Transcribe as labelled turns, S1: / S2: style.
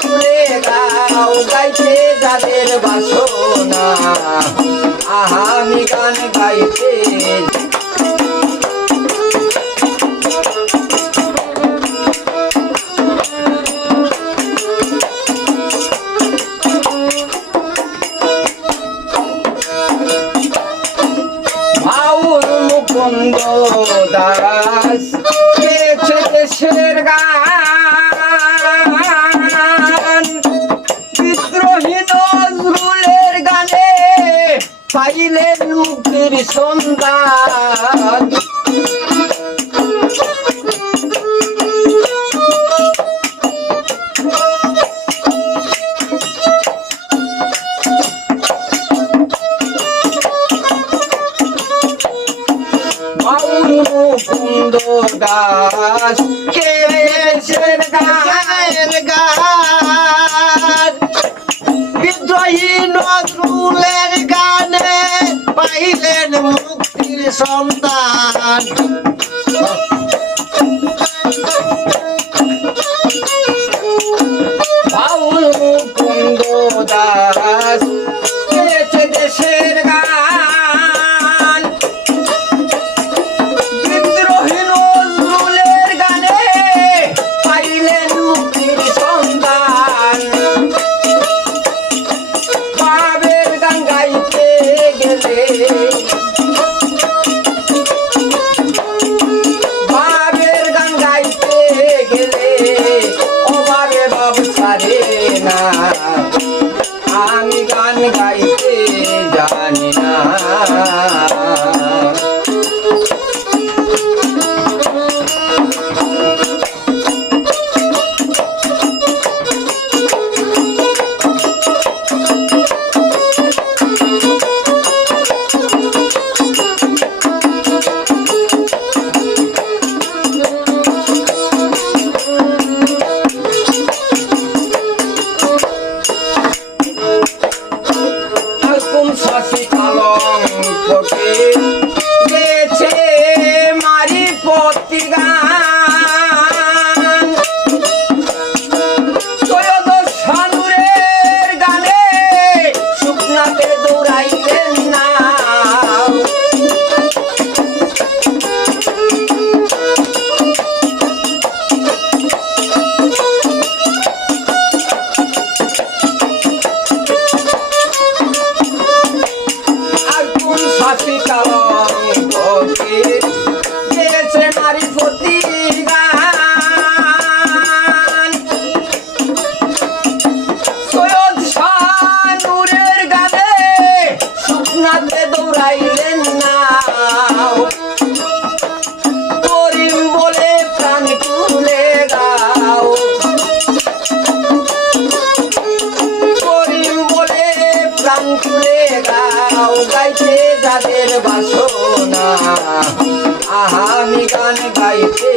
S1: খুলে গাও গাইতে যাদের বাসনা। আহা আমি গান গাইতে মুকুন্দ দাস। দেশের গান পাইলেন মুক্তির সন্ধান। মুকুন্দ দাস কেশের গায়ের গান সন্তান। গেলে অভাবে বাব আমি গান গাইতে জানি না। গেছে মারি গাইতে যাদের বাসনা। আহা আমি গান গাইতে